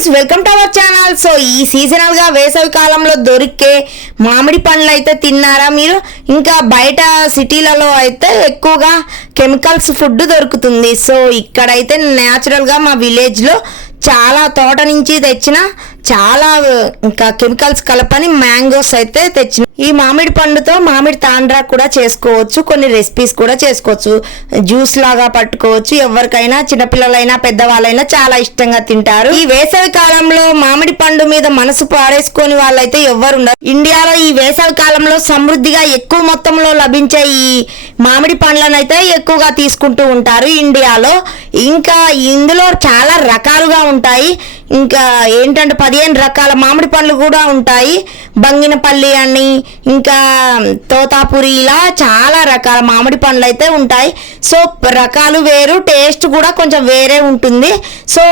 Friends, welcome to our channel. So ఈ seasonal గా వేసవి కాలంలో దొరికే మామిడి పండ్లు అయితే తిన్నారా మీరు? ఇంకా బయట సిటీలలో అయితే ఎక్కువగా కెమికల్స్ ఫుడ్ దొరుకుతుంది. సో ఇక్కడైతే న్యాచురల్ గా మా విలేజ్ లో చాలా తోట నుంచి తెచ్చిన చాలా ఇంకా కెమికల్స్ కలపని మ్యాంగోస్ అయితే తెచ్చిన. ఈ మామిడి పండుతో మామిడి తాండ్రా కూడా చేసుకోవచ్చు, కొన్ని రెసిపీస్ కూడా చేసుకోవచ్చు, జ్యూస్ లాగా పట్టుకోవచ్చు. ఎవరికైనా చిన్నపిల్లలైనా పెద్దవాళ్ళైనా చాలా ఇష్టంగా తింటారు. ఈ వేసవి కాలంలో మామిడి పండు మీద మనసు పారేసుకొని వాళ్ళైతే ఎవరు ఉండరు. ఇండియాలో ఈ వేసవి కాలంలో సమృద్ధిగా ఎక్కువ మొత్తంలో లభించే ఈ మామిడి పండ్లను అయితే ఎక్కువగా తీసుకుంటూ ఉంటారు ఇండియాలో. ఇంకా ఇందులో చాలా రకాలుగా ఉంటాయి. ఇంకా ఏంటంటే 15 రకాల మామిడి పండ్లు కూడా ఉంటాయి. బంగినపల్లి అని, ఇంకా తోతాపురి, ఇలా చాలా రకాల మామిడి పండ్లు అయితే ఉంటాయి. సో రకాలు వేరు, టేస్ట్ కూడా కొంచెం వేరే ఉంటుంది. సో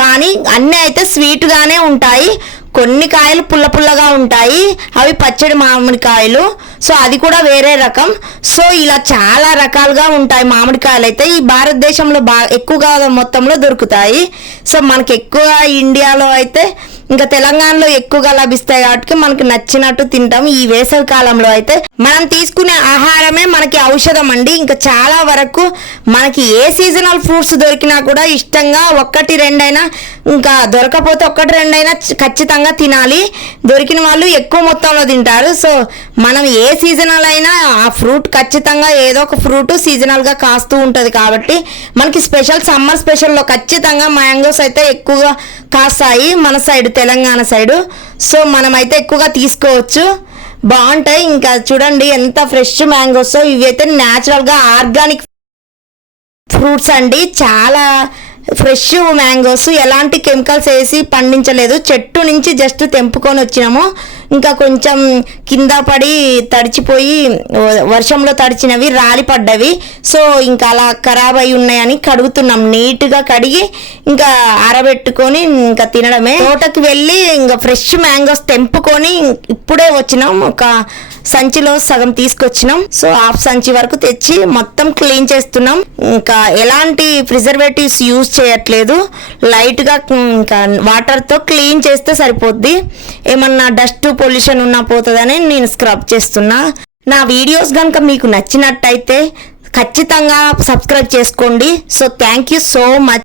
కానీ అన్నీ అయితే స్వీట్గానే ఉంటాయి. కొన్ని కాయలు పుల్ల పుల్లగా ఉంటాయి, అవి పచ్చడి మామిడికాయలు. సో అది కూడా వేరే రకం. సో ఇలా చాలా రకాలుగా ఉంటాయి మామిడికాయలు అయితే. ఈ భారతదేశంలో ఎక్కువగా మొత్తంలో దొరుకుతాయి. సో మనకి ఎక్కువ ఇండియాలో అయితే ఇంకా తెలంగాణలో ఎక్కువగా లభిస్తాయి కాబట్టి మనకి నచ్చినట్టు తింటాం. ఈ వేసవి కాలంలో అయితే మనం తీసుకునే ఆహారమే మనకి ఔషధం అండి. ఇంకా చాలా వరకు మనకి ఏ సీజనల్ ఫ్రూట్స్ దొరికినా కూడా ఇష్టంగా 1-2 అయినా, ఇంకా దొరకపోతే 1-2 అయినా ఖచ్చితంగా తినాలి. దొరికిన వాళ్ళు ఎక్కువ మొత్తంలో తింటారు. సో మనం ఏ సీజనల్ అయినా ఆ ఫ్రూట్ ఖచ్చితంగా ఏదో ఒక ఫ్రూట్ సీజనల్గా కాస్తూ ఉంటుంది కాబట్టి మనకి సమ్మర్ స్పెషల్లో ఖచ్చితంగా మ్యాంగోస్ అయితే ఎక్కువగా కాస్తాయి మన సైడ్, తెలంగాణ సైడు. సో మనమైతే ఎక్కువగా తీసుకోవచ్చు, బాగుంటాయి. ఇంకా చూడండి ఎంత ఫ్రెష్ మ్యాంగోస్. ఇవి అయితే న్యాచురల్గా ఆర్గానిక్ ఫ్రూట్స్ అండి, చాలా ఫ్రెష్ మ్యాంగోస్, ఎలాంటి కెమికల్స్ వేసి పండించలేదు. చెట్టు నుంచి జస్ట్ తెంపుకొని వచ్చినాము. ఇంకా కొంచెం కింద పడి తడిచిపోయి వర్షంలో తడిచినవి రాలి పడ్డవి. సో ఇంకా అలా ఖరాబ్ అయి ఉన్నాయని కడుగుతున్నాం. నీట్గా కడిగి ఇంకా ఆరబెట్టుకొని ఇంకా తినడమే. తోటకి వెళ్ళి ఇంకా ఫ్రెష్ మ్యాంగోస్ తెంపుకొని ఇప్పుడే వచ్చినాం. ఒక సంచిలో సగం తీసుకొచ్చినాం. సో హాఫ్ సంచి వరకు తెచ్చి మొత్తం క్లీన్ చేస్తున్నాం. ఇంకా ఎలాంటి ప్రిజర్వేటివ్స్ యూజ్ చేయట్లేదు. లైట్గా ఇంకా వాటర్తో క్లీన్ చేస్తే సరిపోద్ది. ఏమన్నా డస్ట్ పొల్యూషన్ ఉన్నా పోతుందని నేను స్క్రబ్ చేస్తున్నా. నా వీడియోస్ కనుక మీకు నచ్చినట్టయితే ఖచ్చితంగా సబ్స్క్రైబ్ చేసుకోండి. So thank you so much.